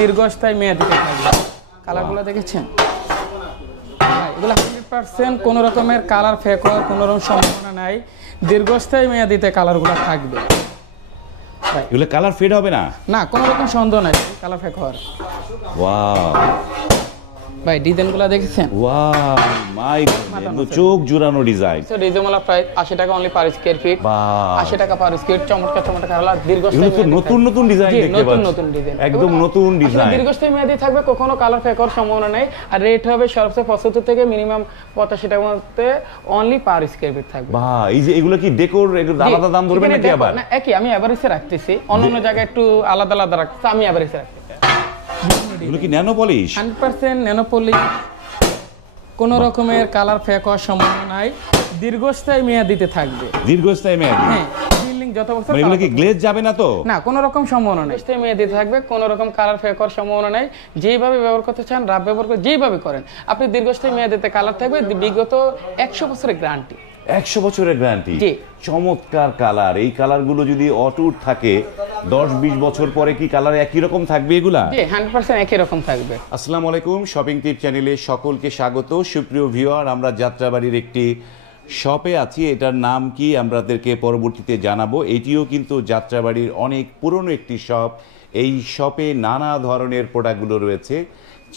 দীর্ঘস্থায়ী মেয়াদিতে থাকবে। কালারগুলো দেখেছেন এগুলো 100% কোনো রকমের কালার ফেক হওয়ার কোনো রকম সম্ভাবনা নাই। দীর্ঘস্থায়ী মেয়াদিতে কালারগুলো থাকবে। এগুলো কালার ফেড হবে না? না, কোনো রকম সন্দেহ নাই কালার ফেক হওয়ার। ওয়াও ভাই ডিজাইনগুলো দেখেছেন? ওয়াও মাই গড, চোখ জুড়ানো ডিজাইন। তো ডিজাইনগুলো প্রায় 80 টাকা অনলি পার স্কয়ার ফিট। 80 টাকা পার স্কয়ার, চমৎকার চমৎকার কালার, দীর্ঘস্থায়ী। এগুলো তো নতুন নতুন ডিজাইন দেখতে পাচ্ছি। নতুন ডিজাইন, একদম নতুন ডিজাইন। দীর্ঘস্থায়ী মেয়াদি থাকবে, কখনো কালার ফেক হওয়ার সম্ভাবনা নাই। আর রেট হবে সর্বোচ্চ 75 থেকে মিনিমাম 85 টাকার মধ্যে অনলি পার স্কয়ার ফিট থাকবে। বাহ, এই যে এগুলো কি ডেকোর আলাদা দাম ধরবে নাকি? আবার না, একই, আমি এভারেজে রাখতেছি, অন্য জায়গায় একটু আলাদা আলাদা রাখতেছি, আমি এভারেজে রাখতেছি। এগুলো কি ন্যানো পলিশ? 100% ন্যানো পলিশ, কোনো রকমের কালার ফেক হওয়ার সম্ভাবনা নাই। দীর্ঘস্থায়ী মেয়াদিতে থাকবে। দীর্ঘস্থায়ী মেয়াদি? হ্যাঁ, বিল্ডিং যত বছর। এগুলো কি গ্লেজ যাবে না তো? না, কোনো রকম সম্ভাবনা নাই। দীর্ঘস্থায়ী মেয়াদিতে থাকবে, কোনো রকম কালার ফেক হওয়ার সম্ভাবনা নাই। যেইভাবে ব্যবহার করতে চান, রাফ ব্যবহার করে যেইভাবে করেন, আপনি দীর্ঘস্থায়ী মেয়াদিতে কালার থাকবে, বিগত 100 বছরের গ্যারান্টি। 100 বছরের গ্যারান্টি? চমৎকার কালার। এই কালারগুলো যদি অটুট থাকে 10-20 বছর পরে কি কালার একই রকম থাকবে এগুলা? জি, 100% একই রকম থাকবে। আসসালামু আলাইকুম, শপিং টিপ চ্যানেলে সকলকে স্বাগত। সুপ্রিয় ভিউয়ার, আমরা যাত্রাবাড়ির একটি শপে আছি। এটার নাম কি আপনাদেরকে পরবর্তীতে জানাবো। এটিও কিন্তু যাত্রাবাড়ির অনেক পুরনো একটি শপ। এই শপে নানা ধরনের প্রোডাক্টগুলো রয়েছে।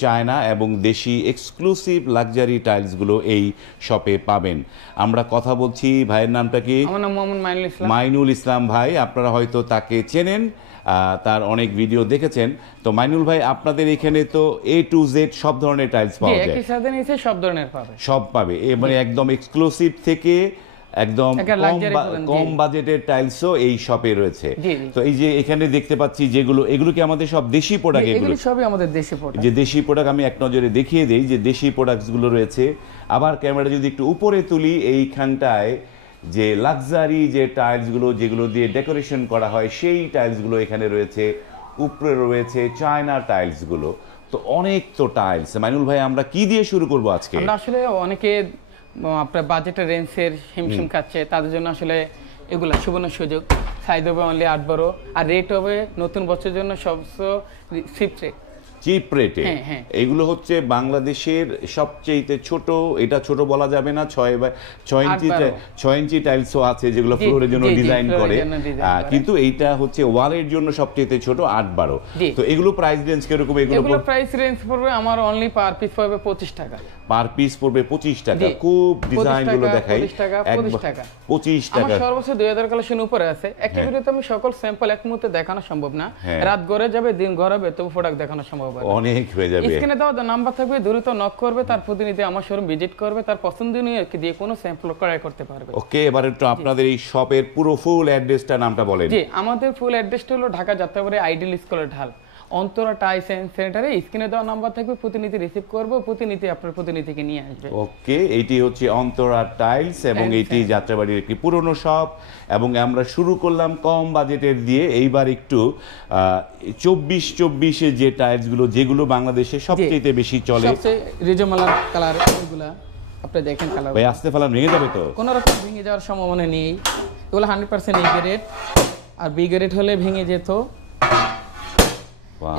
চায়না এবং দেশি এক্সক্লুসিভ লাক্সারি টাইলসগুলো এই শপে পাবেন। আমরা কথা বলছি, ভাইয়ের নামটা কি? আমার নাম মোহাম্মদ মাইনুল ইসলাম। মাইনুল ইসলাম ভাই, আপনারা হয়তো তাকে চেনেন, তার অনেক ভিডিও দেখেছেন। তো মাইনুল ভাই, আপনাদের এখানে তো A to Z সব ধরনের টাইলস পাওয়া যায়? একই সাথে নিচে সব ধরনের পাবে। সব পাবে, মানে একদম এক্সক্লুসিভ থেকে একদম কম বাজেটের টাইলসও এই শপে রয়েছে। তো এই যে এখানে দেখতে পাচ্ছি যেগুলো, এগুলো কি আমাদের সব দেশি প্রোডাক্ট? এগুলো সবই আমাদের দেশি প্রোডাক্ট। যে দেশি প্রোডাক্ট আমি এক নজরে দেখিয়ে দেই যে দেশি প্রোডাক্টসগুলো রয়েছে। আবার ক্যামেরা যদি একটু উপরে তুলি, এইখানটায় যে লাক্সারি যে টাইলসগুলো যেগুলো দিয়ে ডেকোরেশন করা হয় সেই টাইলসগুলো এখানে রয়েছে। উপরে রয়েছে চায়না টাইলসগুলো। তো অনেক তো টাইলস। মাইনুল ভাই, আমরা কি দিয়ে শুরু করব আজকে? আমরা আসলে অনেকে আপনার বাজেটের রেঞ্জের হিমশিম খাচ্ছে, তাদের জন্য আসলে এগুলা সুবর্ণ সুযোগ। সাইজ হবে অনলি 8-12, আর রেট হবে নতুন বছরের জন্য সবচেয়ে চিপ রেটে। এগুলো হচ্ছে বাংলাদেশের সবচেয়ে ছোট, এটা ছোট বলা যাবে না, 6 ইঞ্চি টাইলসও আছে যেগুলো ফ্লোরের জন্য ডিজাইন করে, কিন্তু এইটা হচ্ছে ওয়ালের জন্য সবচেয়ে ছোট 8-12। তো এগুলো প্রাইস রেঞ্জ কিরকম? এগুলো প্রাইস রেঞ্জ পড়বে আমার অনলি পার পিস পড়বে 25 টাকা। পার পিস পড়বে 25 টাকা। খুব ডিজাইনগুলো দেখাই। 25 টাকা। 25 টাকা। আমার সর্বোচ্চ 2000 কালেকশন উপরে আছে। একটা ভিডিওতে আমি সকল স্যাম্পল এক মুহূর্তে দেখানো সম্ভব না। রাত গড়ে যাবে, দিন গড়াবে, তবু প্রোডাক্ট দেখানো সম্ভব হবে। অনেক হয়ে যাবে। স্ক্রিনে দেওয়া নাম্বার থাকবে, দ্রুত নক করবে, তার প্রতিনিধি আমার শোরুম ভিজিট করবে, তার পছন্দনীয় দিয়ে কোনো স্যাম্পল ক্রয় করতে পারবে। ওকে, এবারে একটু আপনাদের এই শপের পুরো ফুল অ্যাড্রেসটা, নামটা বলেন। জি, আমাদের ফুল অ্যাড্রেসটা হলো ঢাকা যাত্রাবাড়ি আইডিয়াল স্কুলের ঢাল, অন্তরা টাইলস এন্ড সেন্টারে। স্ক্রিনে দেওয়া নাম্বার থাকবে, প্রতিনিধি রিসিভ করবে, প্রতিনিধি আপনার প্রতিনিধিকে নিয়ে আসবে। ওকে, এইটি হচ্ছে অন্তরা টাইলস এবং এইটি যাত্রাবাড়ির একটি পুরনো শপ। এবং আমরা শুরু করলাম কম বাজেটের দিয়ে। এইবার একটু 24-24 যে টাইলসগুলো, যেগুলো বাংলাদেশে সবচেয়ে বেশি চলে, সবচেয়ে রিজমালার কালার, এগুলো আপনি দেখেন কালার। ভাই আসতে ফেলা ভেঙে যাবে তো? কোনো রকম ভেঙে যাওয়ার সম্ভাবনা নেই। এগুলো 100% A গ্রেড, আর B গ্রেড হলে ভেঙে যেত।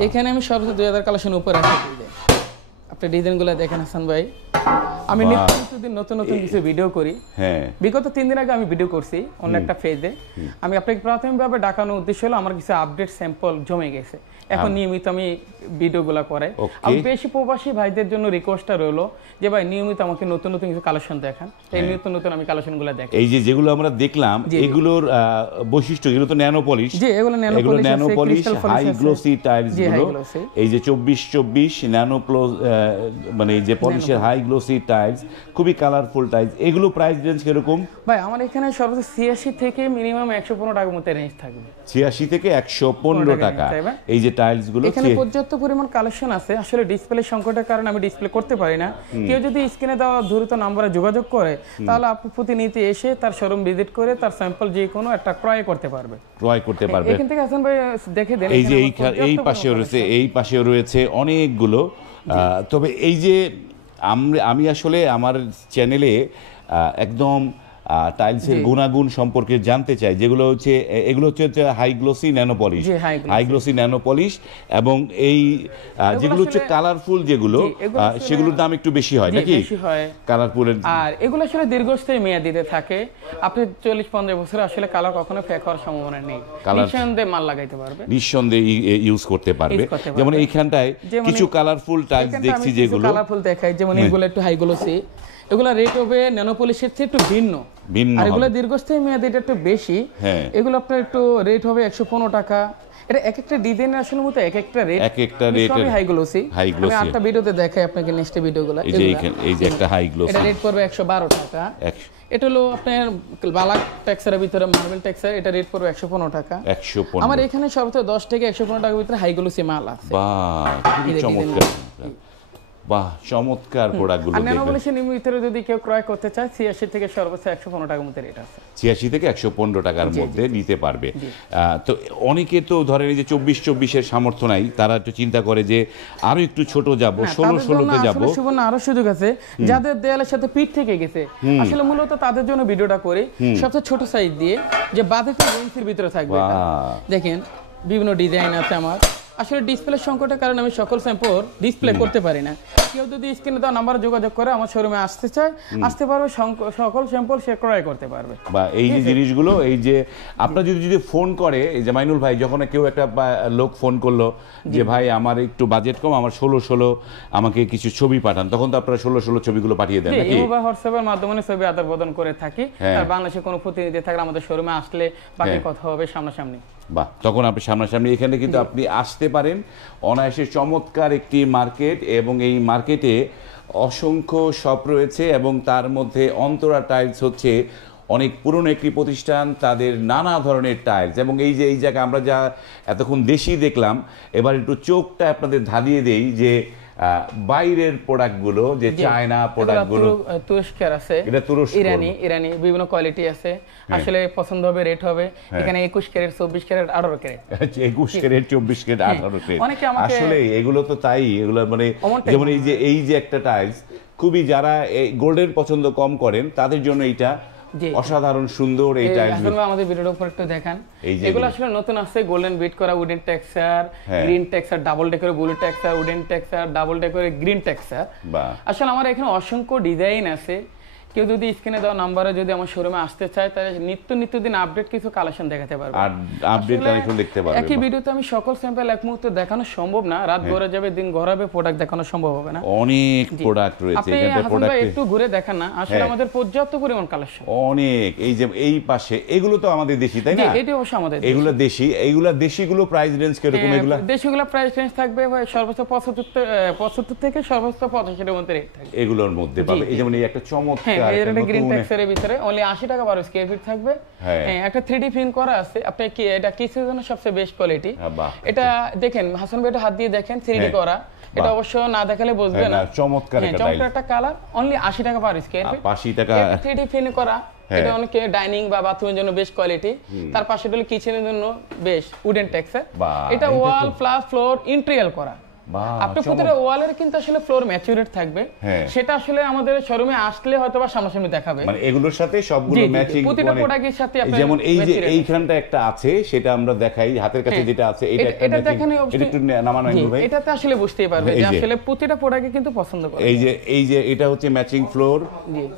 এখানে আমি সর্বোচ্চ 2000 কালেকশন উপরে আছে। আপনি ডিজাইনগুলো দেখেন হাসান ভাই। আমি নিত্যদিন নতুন নতুন কিছু ভিডিও করি। বিগত 3 দিন আগে আমি ভিডিও করছি অন্য একটা পেজে। আমি আপনাকে প্রাথমিকভাবে ডাকানোর উদ্দেশ্য হলো আমার কিছু আপডেট স্যাম্পল জমে গেছে, এখন নিয়মিত আমি ভিডিওগুলো করে। আমি বেশি প্রবাসী ভাইদের জন্য রিকোয়েস্টটা রইলো যে ভাই নিয়মিত আমাকে নতুন নতুন কিছু কালেকশন দেখান। এই নতুন নতুন আমি কালেকশনগুলো দেখাই। এই যে যেগুলো আমরা দেখলাম, এগুলোর বৈশিষ্ট্য, এগুলো তো ন্যানো পলিশ। জি, এগুলো nano polish, high glossy tiles গুলো। এই যে 24-24 ন্যানো মানে এই যে পলিশের হাই গ্লোসি টাইলস, খুবই কালারফুল টাইলস। এগুলো প্রাইস রেঞ্জ কিরকম? ভাই আমার এখানে সর্বোচ্চ 86 থেকে মিনিমাম 115 টাকার মধ্যে রেঞ্জ থাকবে। 86 থেকে 115 টাকা এই যে টাইলস গুলো। এখানে পর্যাপ্ত পরিমাণ কালেকশন আছে। আসলে ডিসপ্লে সংকটের কারণে আমি ডিসপ্লে করতে পারি না। কেউ যদি স্ক্রিনে দেওয়া দ্রুত নম্বরে যোগাযোগ করে, তাহলে আপনি প্রতিনিধি এসে তার শোরুম ভিজিট করে তার স্যাম্পল যে কোনো একটা ক্রয় করতে পারবে। এখান থেকে হাসান ভাই দেখে দেন। এই যে এই পাশেও রয়েছে, এই পাশেও রয়েছে অনেকগুলো। তবে এই যে আমি আসলে আমার চ্যানেলে একদম টাইলসের গুণাগুণ সম্পর্কে জানতে চাই, যেগুলো হচ্ছে এগুলো হচ্ছে high glossy nano polish, high glossy nano polish, এবং এই যেগুলো হচ্ছে কালারফুল যেগুলো সেগুলোর দাম একটু বেশি হয় নাকি? কালারফুলের, আর এগুলো আসলে দীর্ঘস্থায়ী মেয়াদিতে থাকে। আপনি 40-50 বছর আসলে কালার কখনো ফেক হওয়ার সম্ভাবনা নেই, নিঃসন্দেহে মাল লাগাইতে পারবে, নিঃসন্দেহে ইউজ করতে পারবে। যেমন এইখানটায় কিছু কালারফুল টাইলস দেখছি, যেগুলো কালারফুল দেখাই, যেমন এগুলো একটু হাই গ্লোসি, এগুলা রেট হবে ন্যানো পলিশের চেয়ে একটু ভিন্ন, আর এগুলো দীর্ঘস্থায়ী মেয়াদে এটা একটু বেশি। এগুলো আপনার একটু রেট হবে 115 টাকা। এটা এক একটা ডিজাইনের আসলে মতো এক একটা রেট, এক একটা রেট হাই গ্লোসি। আমি আটটা ভিডিওতে দেখাই আপনাকে, নেক্সট ভিডিওগুলো। এই যে একটা হাই গ্লোসি, এটা রেট পড়বে 112 টাকা। এটা হলো আপনার বালাক টেক্সচারের ভিতরে মার্বেল টেক্সচার, এটা রেট পড়বে 115 টাকা। আমার এখানে সর্বোচ্চ 10 থেকে 115 টাকার ভিতরে হাই গ্লোসি মাল আছে। বাহ, খুবই চমৎকার, বাহ, চমৎকার প্রোডাক্টগুলো। ন্যানো পলিশের ভিতরে যদি কেউ ক্রয় করতে চায় 86 থেকে সর্বোচ্চ 115 টাকার মধ্যে রেট আছে। 86 থেকে 115 টাকার মধ্যে নিতে পারবে। তো অনেকে তো ধরেন এই যে 24 এর সামর্থ্য নাই, তারা একটু চিন্তা করে যে আরো একটু ছোট যাব, 16-16তে যাব। সুবর্ণ আরো সুযোগ আছে, যাদের দেয়ালের সাথে পিঠ থেকে গেছে, আসলে মূলত তাদের জন্য ভিডিওটা করে সবচেয়ে ছোট সাইজ দিয়ে, যে বাজেট রেঞ্জের ভিতরে থাকবে। দেখেন বিভিন্ন ডিজাইন আছে আমার। আসলে ডিসপ্লে সংকটের কারণে আমি সকল স্যাম্পল ডিসপ্লে করতে পারি না। কেউ যদি স্ক্রিনে দেওয়া নাম্বারে যোগাযোগ করে আমার শোরুমে আসতে চায়, আসতে পারবে, সকল স্যাম্পল সে ক্রয় করতে পারবে। বা এই যে জিনিসগুলো, এই যে আপনার যদি ফোন করে, এই যে মাইনুল ভাই, যখন কেউ একটা লোক ফোন করলো যে ভাই আমার একটু বাজেট কম, আমার 16 আমাকে কিছু ছবি পাঠান, তখন তো আপনারা 16 ছবিগুলো পাঠিয়ে দেন নাকি? ইমো বা হোয়াটসঅ্যাপের মাধ্যমে ছবি আদান প্রদান করে থাকি। আর বাংলাদেশে কোনো প্রতিনিধি থাকলে আমাদের শোরুমে আসলে বাকি কথা হবে সামনাসামনি। বাহ, তখন আপনি সামনাসামনি এখানে কিন্তু আপনি আসতে পারেন। অনায়াসে চমৎকার একটি মার্কেট, এবং এই মার্কেটে অসংখ্য শপ রয়েছে, এবং তার মধ্যে অন্তরা টাইলস হচ্ছে অনেক পুরনো একটি প্রতিষ্ঠান, তাদের নানা ধরনের টাইলস। এবং এই যে এই জায়গায় আমরা যা এতক্ষণ দেশি দেখলাম, এবার একটু চোখটা আপনাদের ধাঁধিয়ে দেই যে বাইরের প্রোডাক্টগুলো, যে চায়না প্রোডাক্টগুলো, তুরস্কের আছে, এটা তুরস্ক, ইরানি বিভিন্ন কোয়ালিটি আছে। আসলে পছন্দ হবে, রেট হবে। এখানে 21 carat, 24 carat, 18 carat. 21 carat, 24 carat, 18 carat. আসলে এগুলো তো তাই, এগুলো মানে যেমন এই যে একটা টাইলস, খুবই যারা গোল্ডেন পছন্দ কম করেন তাদের জন্য এইটা অসাধারণ সুন্দর। এই টাইলসগুলো আমাদের ভিডিওর উপর একটু দেখান। এগুলো আসলে নতুন আছে, গোল্ডেন বিট করা wooden texture, green texture, double ডেকোরে blue texture, wooden texture, double ডেকোরে গ্রিন টেক্সচার। আসলে আমার এখানে অসংখ্য ডিজাইন আছে। কেউ যদি স্ক্রিনে দেওয়া নাম্বারে যদি আমার শোরুমে আসতে চায়, তাহলে নিত্যদিন আপডেট কিছু কালেকশন দেখাতে পারবে, আর আপডেট কালেকশন দেখতে পারবে। একই ভিডিওতে আমি সকল স্যাম্পল এক মুহূর্তে দেখানো সম্ভব না, রাত গড়ে যাবে, দিন গড়াবে, প্রোডাক্ট দেখানো সম্ভব হবে না। অনেক প্রোডাক্ট রয়েছে এখানে, প্রোডাক্ট একটু ঘুরে দেখান না, আসলে আমাদের পর্যাপ্ত পরিমাণ কালেকশন অনেক। এই যে এই পাশে এগুলো তো আমাদের দেশি, তাই না? এটি অবশ্য আমাদের এগুলো দেশি। এইগুলো দেশিগুলো প্রাইস রেঞ্জ কিরকম? এগুলো দেশিগুলো প্রাইস রেঞ্জ থাকবে সর্বোচ্চ 75 থেকে সর্বোচ্চ 85 এর মধ্যে রেট থাকবে, এগুলোর মধ্যে পাবে। এই যেমন এই একটা চমৎকার গ্রিন টেক্সচারের ভিতরে অনলি 80 টাকা 12 স্কয়ার ফিট থাকবে। একটা 3D প্রিন্ট করা আছে। আপনি কি এটা কিসের জন্য সবচেয়ে বেস্ট কোয়ালিটি? এটা দেখেন হাসান ভাই, এটা হাত দিয়ে দেখেন, 3D করা। এটা অবশ্য না দেখালে বুঝবে না। চমৎকার একটা কালার, অনলি 80 টাকা 12 স্কয়ার ফিট। 80 টাকা 3D প্রিন্ট করা। এটা অনেকে ডাইনিং বা বাথরুমের জন্য বেস্ট কোয়ালিটি। তার পাশে হলো কিচেনের জন্য বেস্ট উডেন টেক্সচার। এটা ওয়াল প্লাস ফ্লোর ইন্টেরিয়র করা। আপনি প্রতিটা ওয়ালের কিন্তু আসলে ফ্লোর ম্যাচুরেট থাকবে, সেটা আসলে আমাদের শোরুমে আসলে হয়তো বা সামনাসামনি দেখাবে। মানে এগুলোর সাথে সবগুলো ম্যাচিং, প্রতিটা প্রোডাক্টের সাথে আপনি যেমন এই যে এইখানটা একটা আছে, সেটা আমরা দেখাই, হাতের কাছে যেটা আছে, এটা দেখেন, এটা একটু নামানো ভাই, এটাতে আসলে বুঝতেই পারবে যে আসলে প্রতিটা প্রোডাক্টে কিন্তু পছন্দ করে। এই যে এটা হচ্ছে ম্যাচিং ফ্লোর,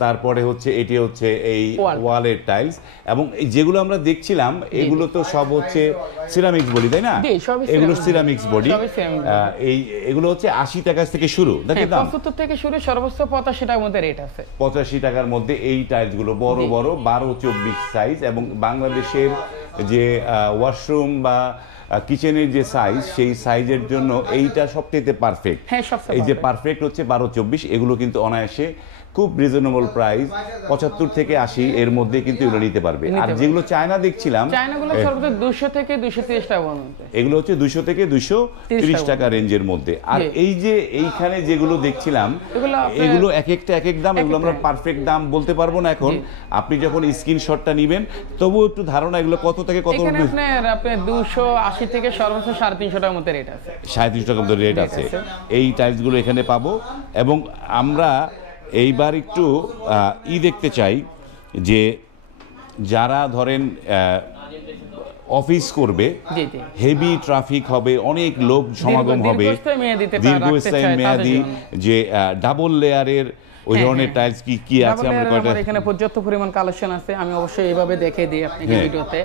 তারপরে হচ্ছে এটি হচ্ছে এই ওয়ালের টাইলস, এবং যেগুলো আমরা দেখছিলাম এগুলো তো সব হচ্ছে সিরামিক্স বডি, তাই না? এগুলো সিরামিক্স বডি। এগুলো হচ্ছে 80 টাকা থেকে শুরু, দেখেন দাম 75 থেকে শুরু, সর্বোচ্চ 85 টাকার মধ্যে রেট আছে। 85 টাকার মধ্যে এই টাইলস গুলো বড় বড় 12-24 সাইজ, এবং বাংলাদেশের যে ওয়াশরুম বা কিচেনের যে সাইজ, সেই সাইজের জন্য এইটা সবচেয়ে পারফেক্ট। এই যে পারফেক্ট হচ্ছে 12-24। এগুলো কিন্তু অনায়াসে খুব রিজনেবল প্রাইস, 75 থেকে 80 এর মধ্যে কিন্তু এগুলো নিতে পারবে। আর যেগুলো চায়না দেখছিলাম, চায়নাগুলো সর্বোচ্চ 200 থেকে 230 টাকা পর্যন্ত, এগুলো হচ্ছে 200 থেকে 230 টাকা রেঞ্জের মধ্যে। আর এই যে এইখানে যেগুলো দেখছিলাম, এগুলো এক একটা এক এক দাম, এগুলো আমরা পারফেক্ট দাম বলতে পারবো না এখন। আপনি যখন স্ক্রিনশটটা নেবেন, তবুও একটু ধারণা এগুলো কত থেকে কত? এখানে আপনি 280 থেকে সর্বোচ্চ 350 টাকার মধ্যে রেট আছে। 350 টাকার মধ্যে রেট আছে। এই টাইলসগুলো এখানে পাবো। এবং আমরা এইবার একটু দেখতে চাই যে যারা ধরেন অফিস করবে, হেভি ট্রাফিক হবে, অনেক লোক সমাগম হবে, দীর্ঘস্থায়ী মেয়াদি যে ডাবল লেয়ারের ওই ধরনের টাইলস কি আছে আমার এখানে পর্যাপ্ত পরিমাণ কালেকশন আছে। আমি অবশ্যই এইভাবে দেখে দিই আপনাকে ভিডিওতে।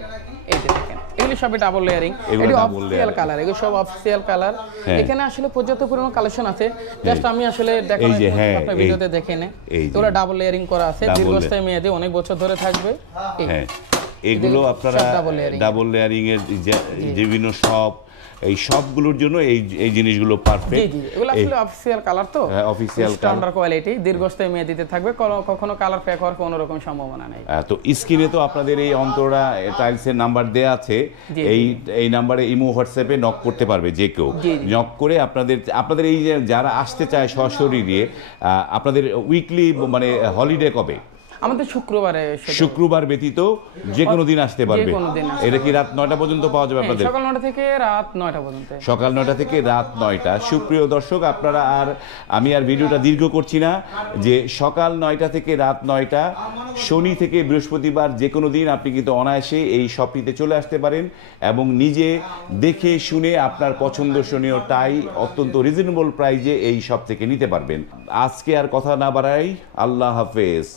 এই যে দেখেন এগুলি সবই ডাবল লেয়ারিং, এগুলি অফিশিয়াল কালার, এগুলো সব অফিশিয়াল কালার। এখানে আসলে পর্যাপ্ত পরিমাণ কালেকশন আছে, জাস্ট আমি আসলে দেখানোর জন্য আপনার ভিডিওতে দেখে নেন। এগুলো ডাবল লেয়ারিং করা আছে, দীর্ঘস্থায়ী মেয়াদে অনেক বছর ধরে থাকবে। এগুলো আপনারা ডাবল লেয়ারিং এর বিভিন্ন শপ, এই সবগুলোর জন্য এই জিনিসগুলো পারফেক্ট। জি জি, এগুলো আসলে অফিশিয়াল কালার, তো অফিশিয়াল স্ট্যান্ডার্ড কোয়ালিটি, দীর্ঘস্থায়ী মেয়াদিতে থাকবে, কখনো কালার ফেক হওয়ার কোনো রকম সম্ভাবনা নেই। তো স্ক্রিনে তো আপনাদের এই অন্তরা টাইলসের নাম্বার দেয়া আছে, এই নাম্বারে ইমো হোয়াটসঅ্যাপে নক করতে পারবে যে কেউ। নক করে আপনাদের এই যে যারা আসতে চায় সশরীরে, আপনাদের উইকলি মানে হলিডে কবে? আমাদের শুক্রবার ব্যতীত যে কোনো দিন আসতে পারবে। এটা কি রাত 9টা পর্যন্ত পাওয়া যাবে আপনাদের? সকাল 9টা থেকে রাত 9টা পর্যন্ত। সকাল 9টা থেকে রাত 9টা। সুপ্রিয় দর্শক, আপনারা আমি আর ভিডিওটা দীর্ঘ করছি না, যে সকাল 9টা থেকে রাত 9টা, শনি থেকে বৃহস্পতিবার যে কোনো দিন আপনি কিন্তু অনায়াসে এই শপটিতে চলে আসতে পারেন এবং নিজে দেখে শুনে আপনার পছন্দসনীয় টাই অত্যন্ত রিজনেবল প্রাইজে এই শপ থেকে নিতে পারবেন। আজকে আর কথা না বাড়াই, আল্লাহ হাফেজ।